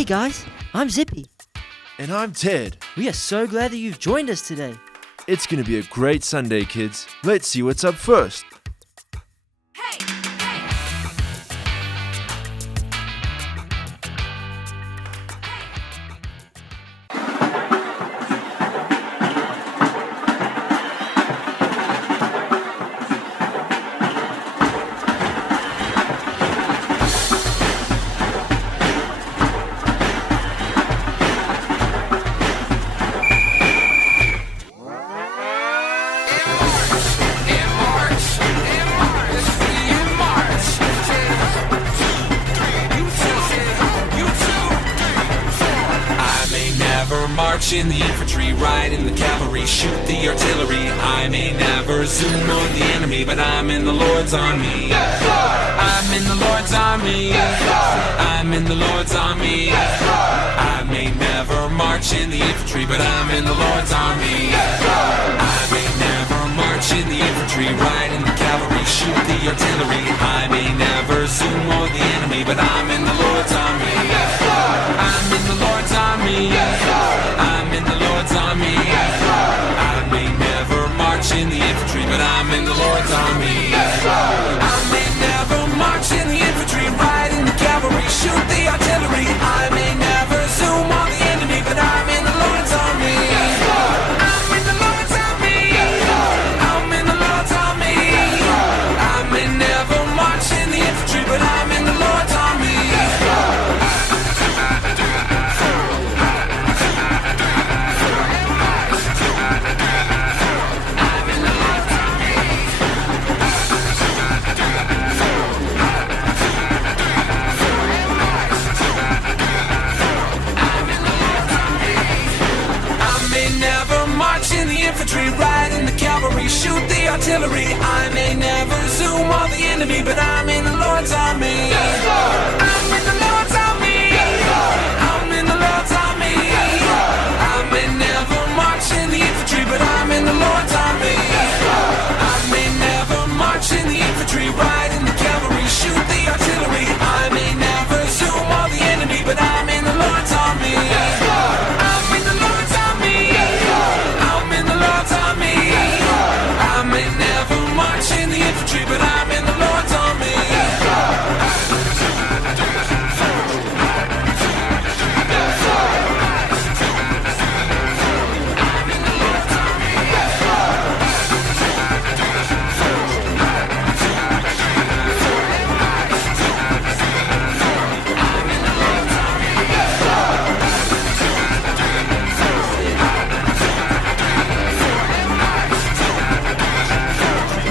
Hey guys, I'm Zippy. And I'm Ted. We are so glad that you've joined us today. It's going to be a great Sunday, kids. Let's see what's up first. March in the infantry, ride in the cavalry, shoot the artillery. I may never zoom on the enemy, but I'm in the Lord's army. I'm in the Lord's army. I'm in the Lord's army. I may never march in the infantry, but I'm in the Lord's army. I may never march in the infantry, ride in the cavalry, shoot the artillery. I may never zoom on the enemy, but I'm in the Lord's army. I'm in the Lord's army. I'm in the Lord's army. I may never march in the infantry, but I'm in the Lord's army. I may never march in the infantry, ride in the cavalry, shoot the artillery. I may never zoom on the enemy, but I'm in the Lord's army. I'm in the Lord's army. I'm in the Lord's army. I may never march in the infantry, but I'm in the Lord's army. Infantry, ride in the cavalry, shoot the artillery. I may never zoom on the enemy, but I'm in the Lord's army. I'm in the Lord's army. I'm in the Lord's army. I may never march in the infantry, but I'm in the Lord's army. I may never march in the infantry, ride in the cavalry, shoot the artillery. I may never zoom on the enemy, but I'm in the Lord's army. I'm in the Lord's army. I'm in the Lord's army. I may never march in the infantry, but I'm in the Lord's army.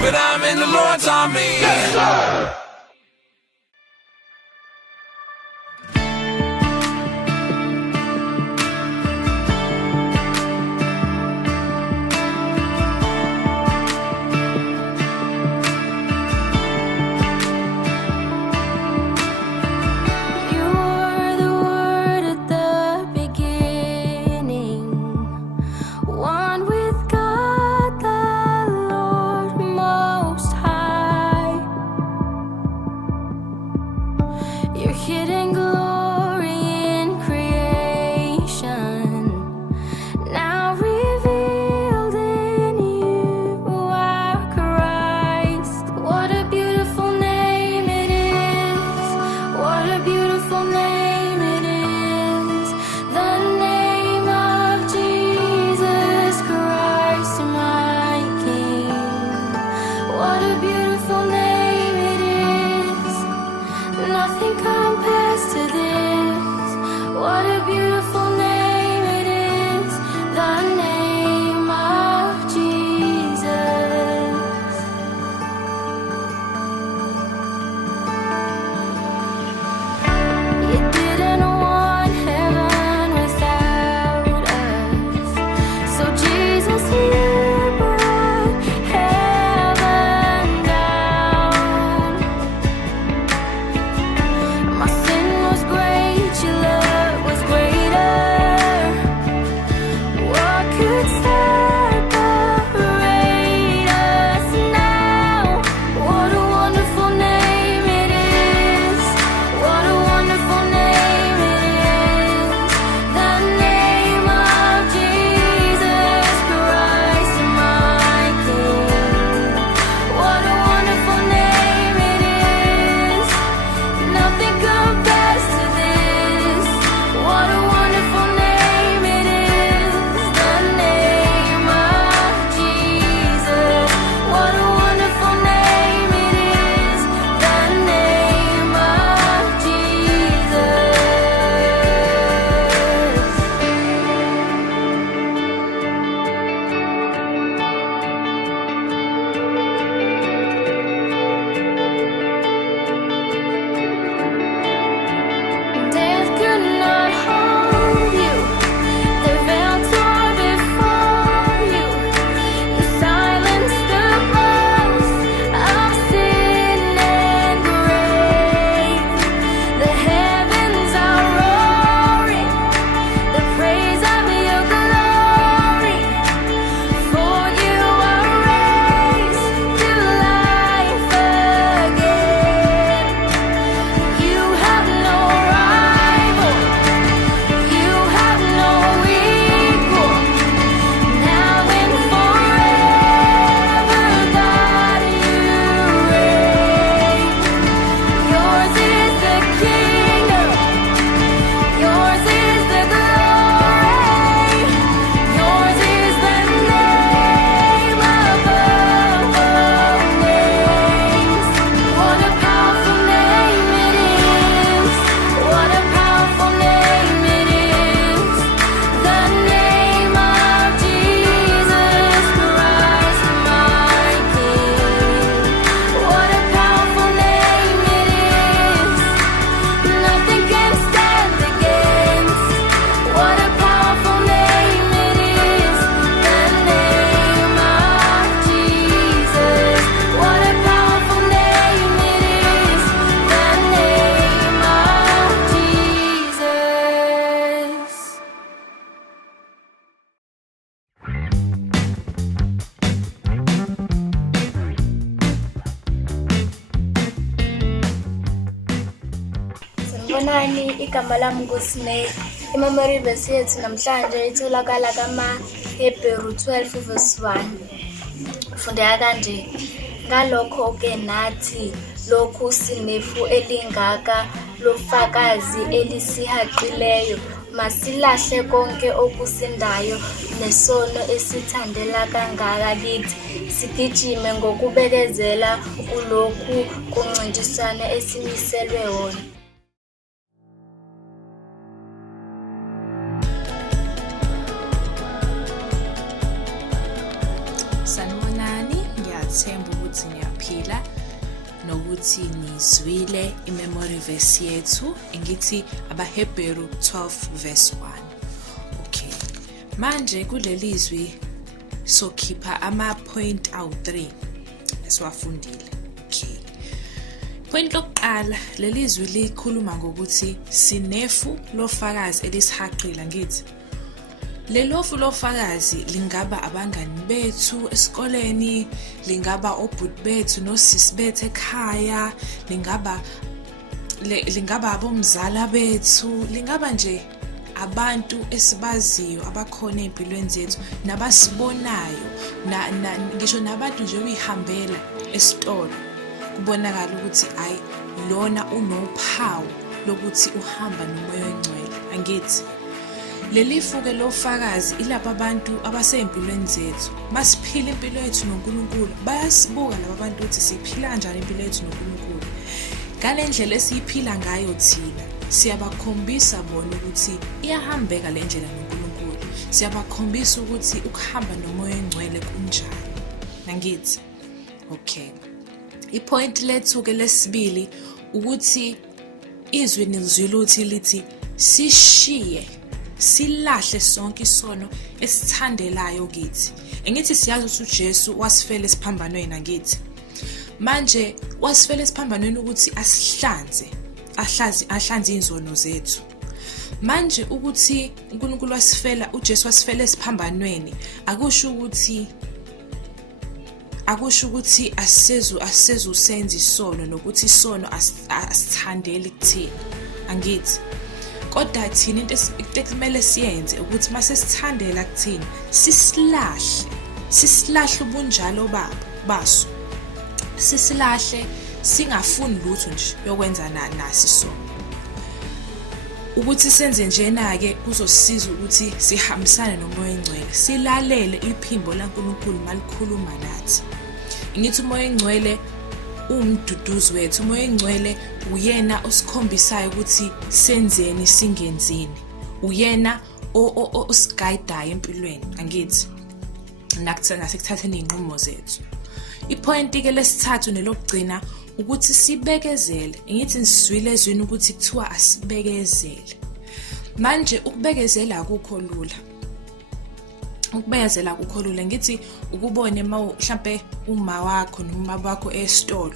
But I'm in the Lord's army. Yes, sir. Sanibonani, igama lami nguSine. I-memory verse yethu namhlanje itholakala kama-Hebrew 12 verse 1. Fundeka kanje. Ngalokho-ke nathi lokhu sinefu elingaka lofakazi elisihaqileyo, masilahle konke okusindayo nesono esithandela kangaka kithi, sigijime ngokubekezela kulokhu kuncintiswana esimiselwe wona. Sanibonani, ngiyathemba ukuthi niyaphila nokuthi nizwile i-memory verse yethu engithi abaHebrew 12 verse 1. Okay. Manje kuleli zwi sokhipha ama-point awu-3 esiwafundile. Okay. Point lokuqala, leli zwi likhuluma ngokuthi sinefu lofakazi elisihaqile ngithi. Lelofu lofakazi lingaba abangani bethu esikoleni, lingaba obhuti bethu nosisi bethu ekhaya, lingaba abomzala bethu, lingaba nje abantu esibaziyo abakhona empilweni zethu nabasibonayo, ngisho nabantu nje uyihambela esitolo kubonakala ukuthi ayi lona unophawu lokuthi uhamba nomoya oyingcwele, angithi. Lelifu-ke lofakazi ilapha abantu abasey'mpilweni zethu. Masiphila impilo yethu noNkulunkulu, bayasibuka laba bantu ukuthi siphila kanjani impilo yethu noNkulunkulu. Ngale ndlela esiyiphila ngayo thina, siyabakhombisa bona ukuthi iyahambeka le ndlela noNkulunkulu. Siyabakhombisa ukuthi ukuhamba nomoya oyingcwele kunjani. Angithi? Okay. Ipoint lethu-ke lesibili ukuthi izwi nilizwile ukuthi lithi sishiye silahle sonke isono esithandelayo kithi. Engithi siyazi ukuthi uJesu wasifela esiphambanweni angithi. Manje wasifela esiphambanweni ukuthi ahlanze inzono zethu. Manje ukuthi uNkulunkulu uJesu wasifela esiphambanweni akusho ukuthi asisezusenza isono nokuthi isono asithandeli kuthina angithi. Kodwa thina into ekumele siyenze ukuthi mase sithandela kuthina sisilahle ubunjalo baso, sisilahle singafuni lutho nje yokwenza nasi isono. Ukuthi senze njena-ke kuzosisiza ukuthi sihambisane nomoya oyingcwele, silalele iphimbo laNkulunkulu malikhuluma nathi. Ngithi umoya oyingcwele umduduzi wethu, umoya oyingcwele uyena osikhombisayo ukuthi senzeni singenzini, uyena osiguidayo empilweni angithi nasekuthatheni iy'nqumo zethu. Ipointi-ke lesithathu nelokugcina ukuthi sibekezele. Ngithi nisizwile ezwini ukuthi kuthiwa asibekezele. Manje ukubekezela akukho lula. Ukubekezela akukho lula. Ngithi ukubone mhlampe uma wakho noma bakho esitolo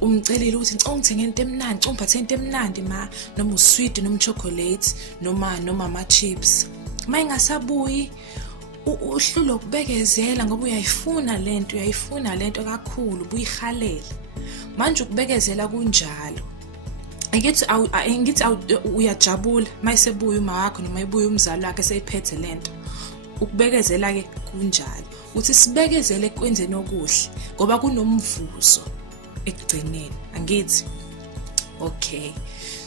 umcelile ukuthi ungithengele into emnandi, ungiphathe into emnandi noma usweet noma chocolate noma ama chips. Mayingasabuyi uhlulo ukubekezela ngoba uyayifuna lento kakhulu buyihalele. Manje ukubekezela kunjalo. Ngithi uyajabula mayisebuya uma wakho noma ibuya umzali wakhe seyiphethe lento. Ukubekezela-ke kunjalo. Uthi sibekezele kwenzeni okuhle ngoba kunomvuzo ekugcineni angithi. Okay.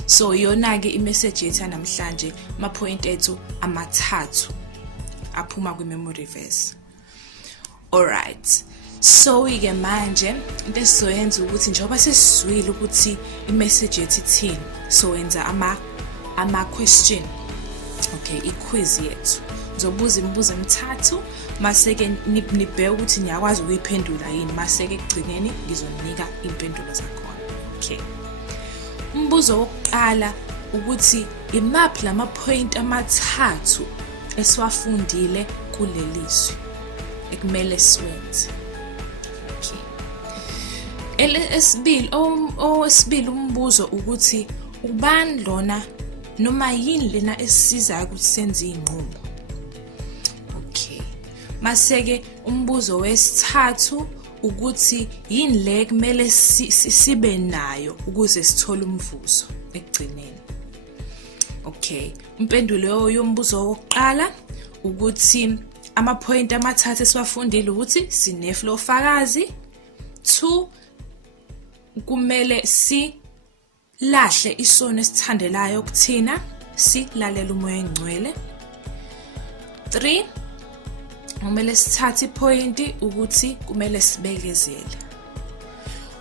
So yona-ke imessage yethu namhlanje ama-point ethu amathathu aphuma kwi-memory verse. Alright. So-ke manje into esizoyenza ukuthi njengoba sesizwile ukuthi imessage yethu ithini, soyenza ama-question. Okay, i-quiz yethu. Ngizobuza imibuzo emithathu maseke nibheke ukuthi niyakwazi ukuyiphendula yini, maseke ekugcineni ngizoninika impendulo zakhona. Okay. Umbuzo wokuqala ukuthi imaphi lama-point amathathu esiwafundile kuleli zwi ekumele siwenze. Okay. Owesibili umbuzo ukuthi ubani lona noma yini lena esisizayo ukuthi senze iy'nqumo. Okay. Maseke umbuzo wesithathu ukuthi yini le kumele sibe nayo ukuze sithole umvuzo ekugcineni. Okay, impendulo yombuzo wokuqala ukuthi ama-point amathathu esiwafundile ukuthi sineflow fakazi. 2, kumele silahle isono esithandelayo kuthina, silalela umoya engcwele. 3, kumele sithathe ipointi ukuthi kumele sibekezele.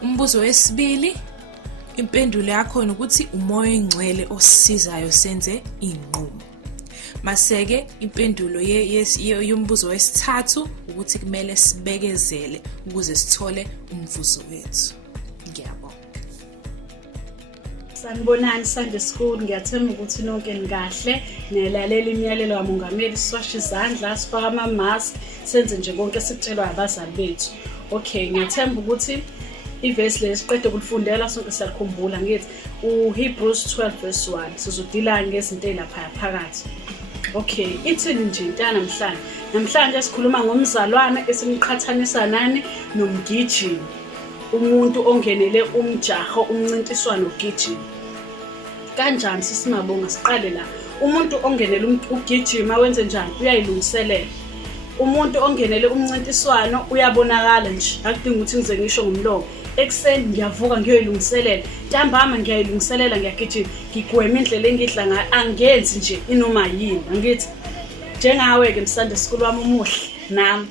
Umbuzo wesibili, impendulo yakho ukuthi umoya engcwele osisizayo senze inqumo. Maseke impendulo yombuzo wesithathu ukuthi kumele sibekezele ukuze sithole umvuzo wethu. Ngiyabonga. Sanibonani Sunday School, ngiyathemba ukuthi nonke nikahle nelalela imiyalelo kaMongameli, siwashe izandla, sifaka ama-mask, senze nje konke esikutshelwa abazali bethu. Okay, ngiyathemba ukuthi ivesi le siqede kulifundela sonke siyakhumbula ngithi uHebrews 12 verse 1 sizodila ngezinto ezilapha phakathi. Okay, ithini nje intana namhlanje sikhuluma ngomzalwane esimqhathanisa nani nomgijimi, umuntu ongenele umjaho umncintiswano ogijima. Kanjani sisimabonga, siqale la. Umuntu ongenele ugijima wenze njani? Uyayilungiselela. Umuntu ongenele umncintiswano uyabonakala nje, akudingi ukuthi ngize ngisho ngomlomo. Ekseni ngiyavuka ngiyoyilungiselela, ntambama ngiyayilungiselela, ngiyagijima, ngigwema indlela engidla ngayo, angenzi nje inoma yini. Angithi njengawe ke Sunday School wami umuhle nami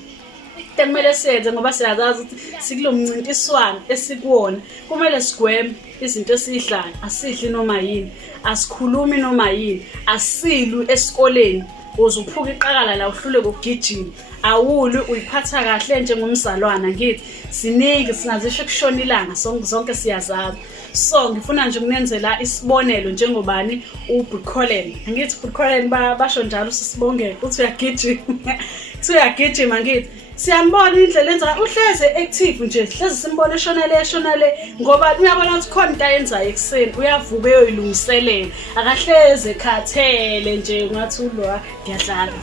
kumele siyenze ngoba siyazazi ukuthi sikulomncintiswano esikuwona, kumele sigweme izinto esizidlayo, asidli noma yini, asikhulumi noma yini, asilu esikoleni uzuphuka iqakala la uhlule kokugijima, awulu uyiphatha kahle njengomzalwana. Ngithi siningi singazisho kushona ilanga zonke siyazazi. So ngifuna nje ukunenzela isibonelo njengobani uBuchanan. Ngithi uBuchanan basho njalo sisibongela uthi uyagijima ngithi siyambona indlela enza uhleze active nje, hleze simbone shona le ngoba uyabona ukuthi khona into ayenzayo ekseni, uyavuka eyoyilungiselela, akahleze khathele nje ngathi ulwa ngiyadlala.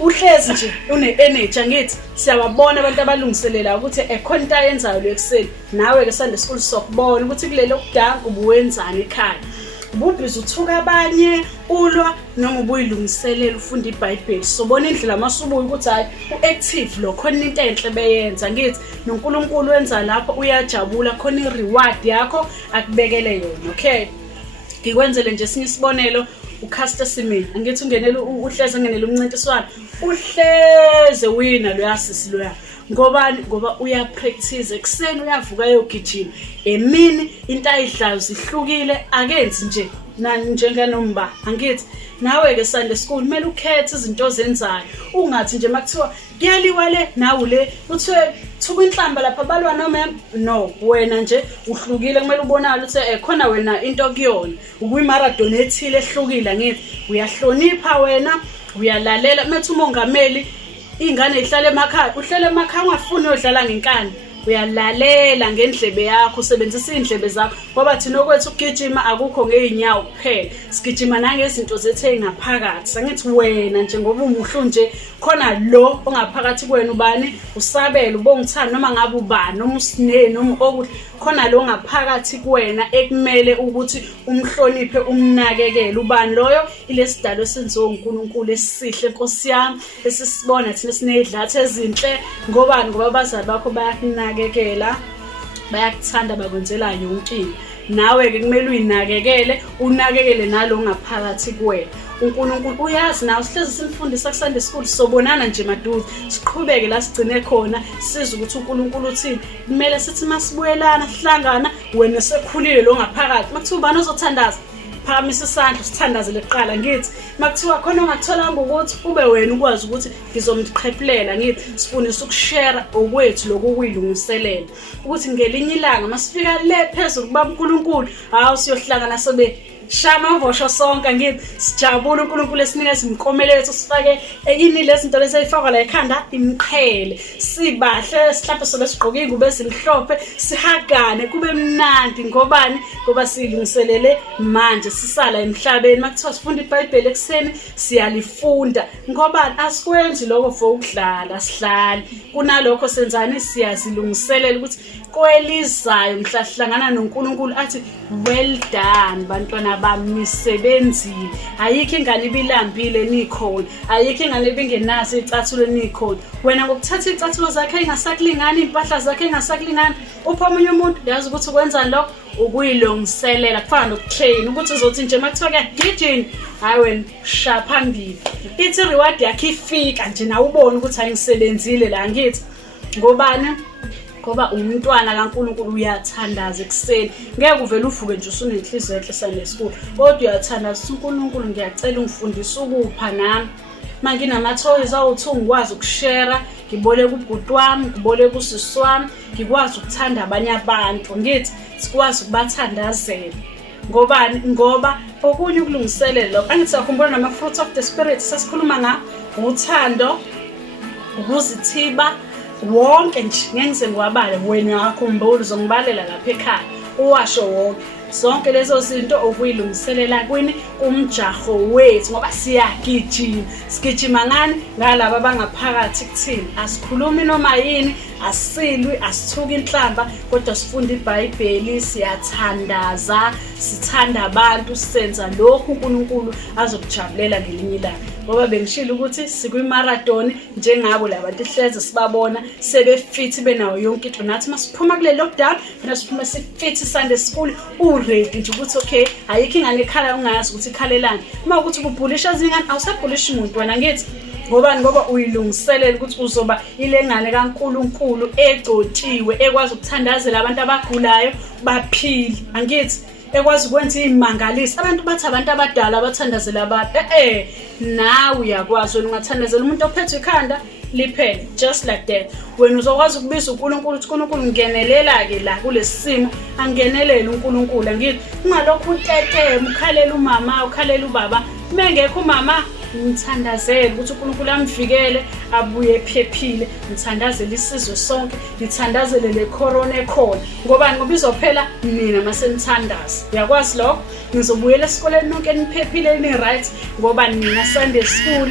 Uhlezi nje une-energy. Ngithi siyababona abantu abalungiselela ukuthi ekhona into ayenzayo lo ekseni. Nawe ke Sunday School sokubona ukuthi kulelo kudanga ubuwenzani ekhaya, ububhizi uthuka abanye, ulwa noma ubuyilungiselela ufunda iBhayibheli. Sobona indlela masubuya ukuthi hayi uactive lo, khona into enhle beyenza. Ngithi noNkulunkulu wenza lapho uyajabula, khona ireward yakho akubekele yona. Okay, ngikwenzele nje sinye isibonelo. uCaster Semenya, angithi ungenele uhleze ngenele umncintiswano, uhleze wina lo yasisi lo ya. Ngobani? Ngoba uya practice ekseni, uyavuka eyogijima, emini into ayidlayo zihlukile, akenzi nje njengenomba. Angithi nawe ke Sunday School kumele ukhethe izinto ozenzayo, ungathi nje makuthiwa kuyaliwa le nawu le uthiwe thuba inhlamba lapha balwa noma no, wena nje uhlukile, kumele ubonakala ukuthi khona wena into kuyona, ukuyimarathon ethile ehlukile. Angithi uyahlonipha wena, uyalalela. Methi uMongameli ingane ihlale emakhaya, uhlele emakhaya ungafuni uyodlala ngenkani, uyalalela ngendlebe yakho, usebenzisa indlebe zakho ngoba thina okwethu ukugijima akukho ngeenyawo kuphela, sigijima nangezinto zethu engaphakathi. Angithi wena njengoba umuhlu nje khona lo ongaphakathi kwena, ubani usabela ubongithanda noma ngabe ubani noma usine noma okuhle, khona lo ngaphakathi kwena ekumele ukuthi umhloniphe, umnakekele. Ubani loyo? Ilesidalo esenziwe uNkulunkulu esihle, Nkosi yami, esisibona thina sinezidlathu ezinhle. Ngobani? Ngoba abazali bakho bayakunakekela, bayakuthanda, bakwenzela yonke into. Nawe ke kumele uyinakekele, unakekele nalo ngaphakathi kuwena. uNkulunkulu uyazi nawe, sihlezi simfundisa ku Sunday School, sobonana nje maduze, siqhubeke la sigcine khona, siza ukuthi uNkulunkulu uthini. Kumele sithi masibuyelana sihlangana, wena sekhulile lo ngaphakathi, makuthiwa ubani ozothandaza, phakamisa isandla sithandazele kuqala. Ngithi makuthiwa khona ongatholanga ukuthi ube wena ukwazi ukuthi ngizomqhephulela. Ngithi sifundisa ukushare okwethu lokuyilungiselela ukuthi ngelinye ilanga masifika le phezulu kuba uNkulunkulu, hawu siyohlangana sobe shama amavosho sonke angithi sijabule uNkulunkulu esinikeza imikomeletho sifake yini lezi zinto lezi ayifakwa la ekhanda imqhele sibahle sihlaphe sobe sigqoke ingubo ezimhlophe sihagane kube mnandi ngobani ngoba silungiselele manje sisala emhlabeni makuthiwa sifunda iBhayibheli ekseni siyalifunda ngobani asikwenzi lokho for ukudlala sihlali kunalokho senzani siyazilungiselela ukuthi kwelizayo mhla sihlangana noNkulunkulu athi well done bantwana bami nisebenzile ayikho ingane ibilambile nikhona ayikho ingane ibingenazo izicathulo nikhona wena ngokuthatha izicathulo zakhe engasakulingani impahla zakhe engasakulingani upha omunye umuntu uyazi ukuthi ukwenza lokho ukuyilungiselela kufana nokutrain ukuthi uzothi nje makuthiwa kuyagijima hayi wena sha phambili ithi reward yakhe ifika nje na ubone ukuthi ayingisebenzile la ngithi ngobani ngoba umntwana kaNkulunkulu uyathandaza ekseni ngeke uvele uvuke nje usunenhliziyo enhle sanesikole kodwa uyathandaza uNkulunkulu ngiyacela ungifundise ukupha nami manje nginama-toys awuthi ngikwazi ukushare ngiboleka ubhuti wami ngiboleka usisi wami ngikwazi ukuthanda abanye abantu ngithi sikwazi ukubathandazela ngobani ngoba okunye ukulungiselela lokho angithi sakhumbula nama-fruits of the spirit sasikhuluma ngawo uthando ukuzithiba wonke nje ngeke ngize ngiwabale wena wakhumbula uzongibalela lapha ekhaya uwasho wonke zonke lezo zinto okuyilungiselela kwini umjaho wethu ngoba siyagijima sigijima ngani ngalabo abangaphakathi kuthini asikhulumi noma yini asilwi asithuki inhlamba kodwa sifunda iBhayibheli siyathandaza sithanda abantu senza lokhu uNkulunkulu azokujabulela ngelinye ilanga ngoba bengishilo ukuthi sikwi-marathon njengabo labantu ihleze sibabona sebefit benawo yonke into nathi masiphuma kule lockdown funa siphume sifit Sunday school ready nje ukuthi okay ayikho ingane ekhala ungayazi ukuthi ikhalelani uma ukuthi ububhulisha izingane awusabhulisha umuntu wena ngithi ngoba uyilungiselela ukuthi uzoba ile ngane kaNkulunkulu egcotshiwe ekwazi ukuthandazela abantu abagulayo baphile angithi ekwazi ukwenza izimangalisi abantu bathi abantu abadala abathandazela abantu nawe uyakwazi ungathandazela umuntu ophethwe ikhanda liphele just like that wena uzokwazi ukubiza uNkulunkulu ukuthi uNkulunkulu ngenelela ke la kulesimo angenelele uNkulunkulu ngithi ungalokhu utetema ukhalela umama ukhalela ubaba mengekho umama ngithandazela ukuthi uNkulunkulu amvikele abuye ephephile ngithandazela isizwe sonke ngithandazele le corona ekhona ngoba izophela mina masenithandaza uyakwazi lokho ngizobuyela esikoleni nonke niphephile ni right ngoba nina Sunday school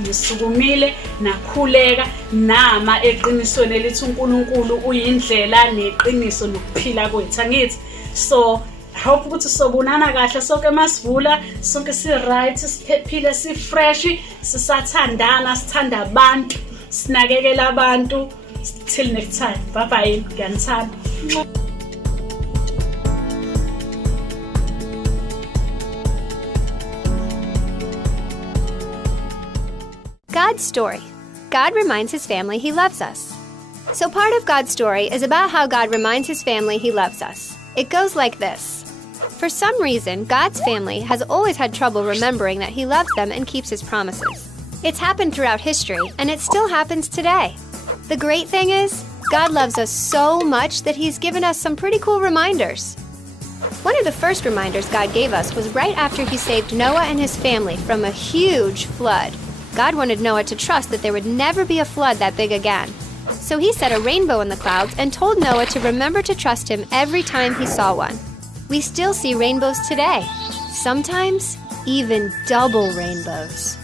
ngisukumile nakhuleka nama eqinisweni elithi uNkulunkulu uyindlela neqiniso nokuphila kwethu angithi so hope ukuthi sobonana kahle sonke masivula sonke si right siphephile si fresh sisathandana sithanda abantu sinakekela abantu till next time bye bye ngiyanithanda. God's story. God reminds his family he loves us. So part of God's story is about how God reminds his family he loves us. It goes like this. For some reason, God's family has always had trouble remembering that he loves them and keeps his promises. It's happened throughout history, and it still happens today. The great thing is, God loves us so much that he's given us some pretty cool reminders. One of the first reminders God gave us was right after he saved Noah and his family from a huge flood. God wanted Noah to trust that there would never be a flood that big again. So he set a rainbow in the clouds and told Noah to remember to trust him every time he saw one. We still see rainbows today. Sometimes, even double rainbows.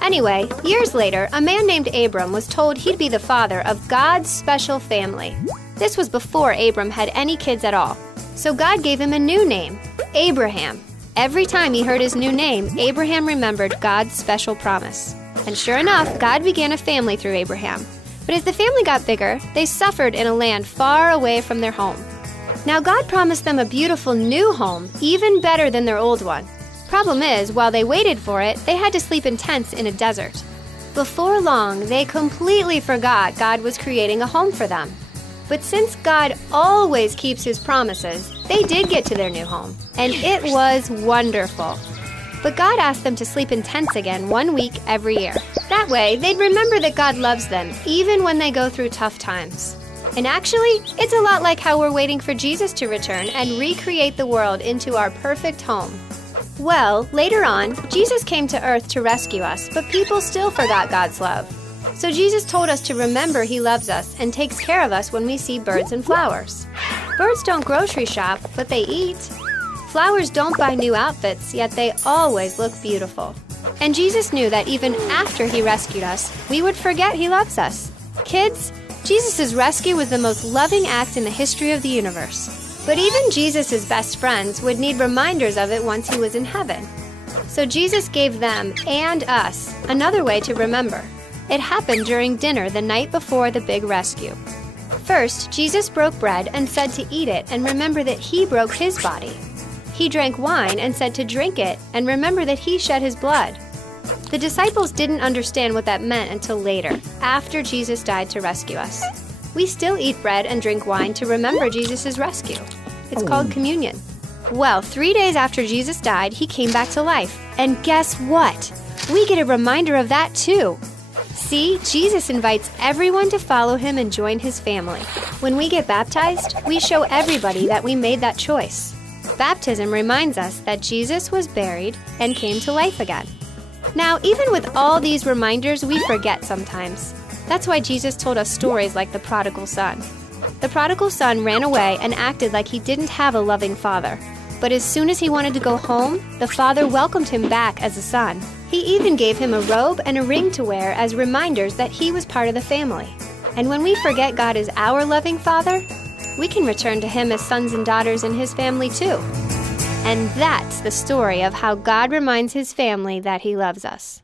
Anyway, years later, a man named Abram was told he'd be the father of God's special family. This was before Abram had any kids at all. So God gave him a new name, Abraham. Every time he heard his new name, Abraham remembered God's special promise. And sure enough, God began a family through Abraham. But as the family got bigger, they suffered in a land far away from their home. Now God promised them a beautiful new home, even better than their old one. Problem is, while they waited for it, they had to sleep in tents in a desert. Before long, they completely forgot God was creating a home for them. But since God always keeps his promises, they did get to their new home, and it was wonderful. But God asked them to sleep in tents again 1 week every year. That way, they'd remember that God loves them, even when they go through tough times. And actually, it's a lot like how we're waiting for Jesus to return and recreate the world into our perfect home. Well, later on, Jesus came to earth to rescue us, but people still forgot God's love. So Jesus told us to remember He loves us and takes care of us when we see birds and flowers. Birds don't grocery shop, but they eat. Flowers don't buy new outfits, yet they always look beautiful. And Jesus knew that even after He rescued us, we would forget He loves us. Kids, Jesus' rescue was the most loving act in the history of the universe. But even Jesus' best friends would need reminders of it once He was in heaven. So Jesus gave them and us another way to remember. It happened during dinner the night before the big rescue. First, Jesus broke bread and said to eat it and remember that He broke His body. He drank wine and said to drink it and remember that He shed His blood. The disciples didn't understand what that meant until later, after Jesus died to rescue us. We still eat bread and drink wine to remember Jesus' rescue. It's called communion. Well, 3 days after Jesus died, He came back to life. And guess what? We get a reminder of that too. See, Jesus invites everyone to follow Him and join His family. When we get baptized, we show everybody that we made that choice. Baptism reminds us that Jesus was buried and came to life again. Now, even with all these reminders, we forget sometimes. That's why Jesus told us stories like the prodigal son. The prodigal son ran away and acted like he didn't have a loving father. But as soon as he wanted to go home, the father welcomed him back as a son. He even gave him a robe and a ring to wear as reminders that he was part of the family. And when we forget God is our loving Father, we can return to Him as sons and daughters in His family too. And that's the story of how God reminds His family that He loves us.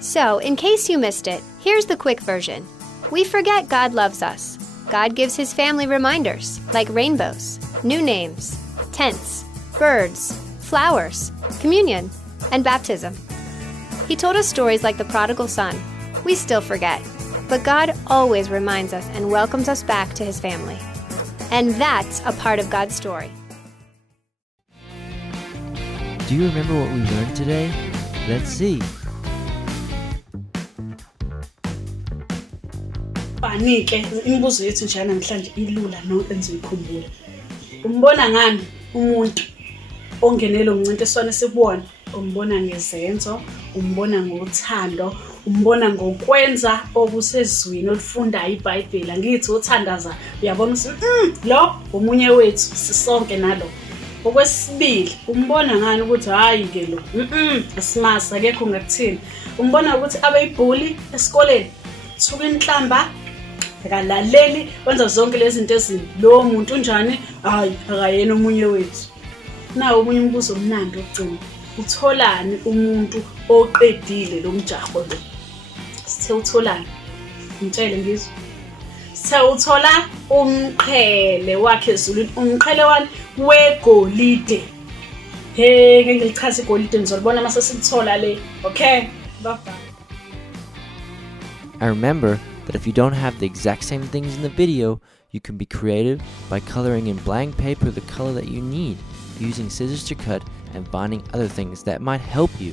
So, in case you missed it, here's the quick version. We forget God loves us. God gives His family reminders, like rainbows, new names, tents, birds, flowers, communion, and baptism. He told us stories like the prodigal son. We still forget, but God always reminds us and welcomes us back to His family. And that's a part of God's story. Do you remember what we learned today? Let's see. Bani-ke imibuzo yethu nje namhlanje ilula enizikhumbula. Umbona ngani umuntu ongenelo umncintiswano sikubona? Umbona ngezenzo, umbona ngothando, umbona ngokwenza okusezwini olufundayo iBhayibheli. Angithi uthandaza uyabona ukuthi lo umunye wethu sisonke nalo. Okwesibili, umbona ngani ukuthi hayi ke lo asimasa akekho ngakuthini. Umbona ukuthi abeyibhuli esikoleni thuka inhlamba akalaleli wenza zonke lezi zinto ezini. Lo muntu unjani? Hayi akayena omunye wethu. Nawo omunye umbuzo omnandi ogcina. Utholani umuntu oqedile lo mjaho lo? Sithe utholani? Ngitshele ngizwe. Sithe uthola umqhele wakhe ezulwini, umqhele wani wegolide. Ngeke ngilichaza igolide nizolibona mase silithola le. Okay? Bye bye. And remember that if you don't have the exact same things in the video, you can be creative by coloring in blank paper the color that you need, using scissors to cut, and finding other things that might help you.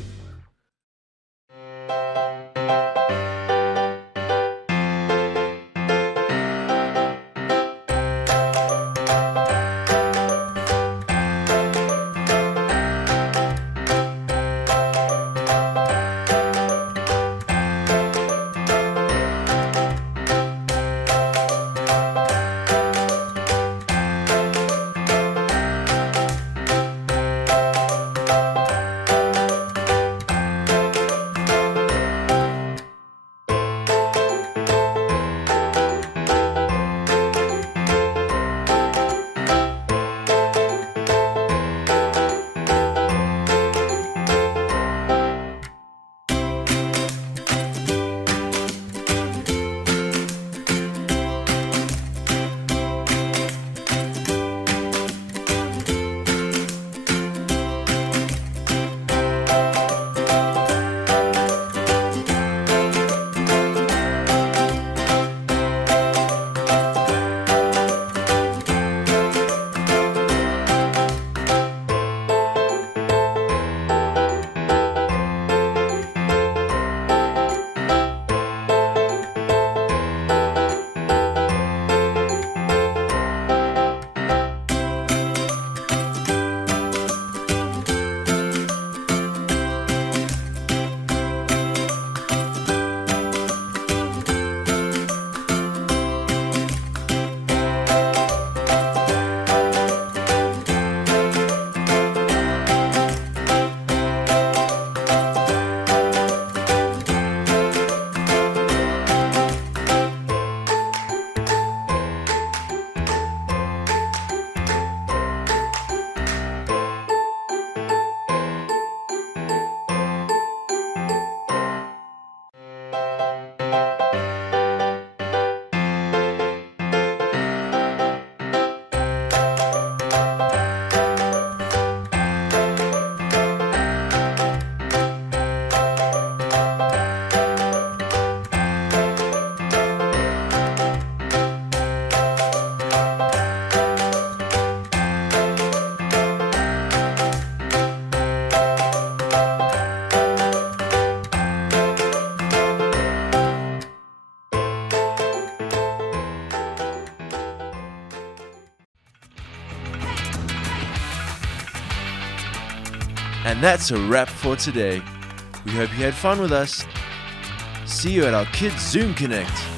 And that's a wrap for today. We hope you had fun with us. See you at our Kids Zoom Connect.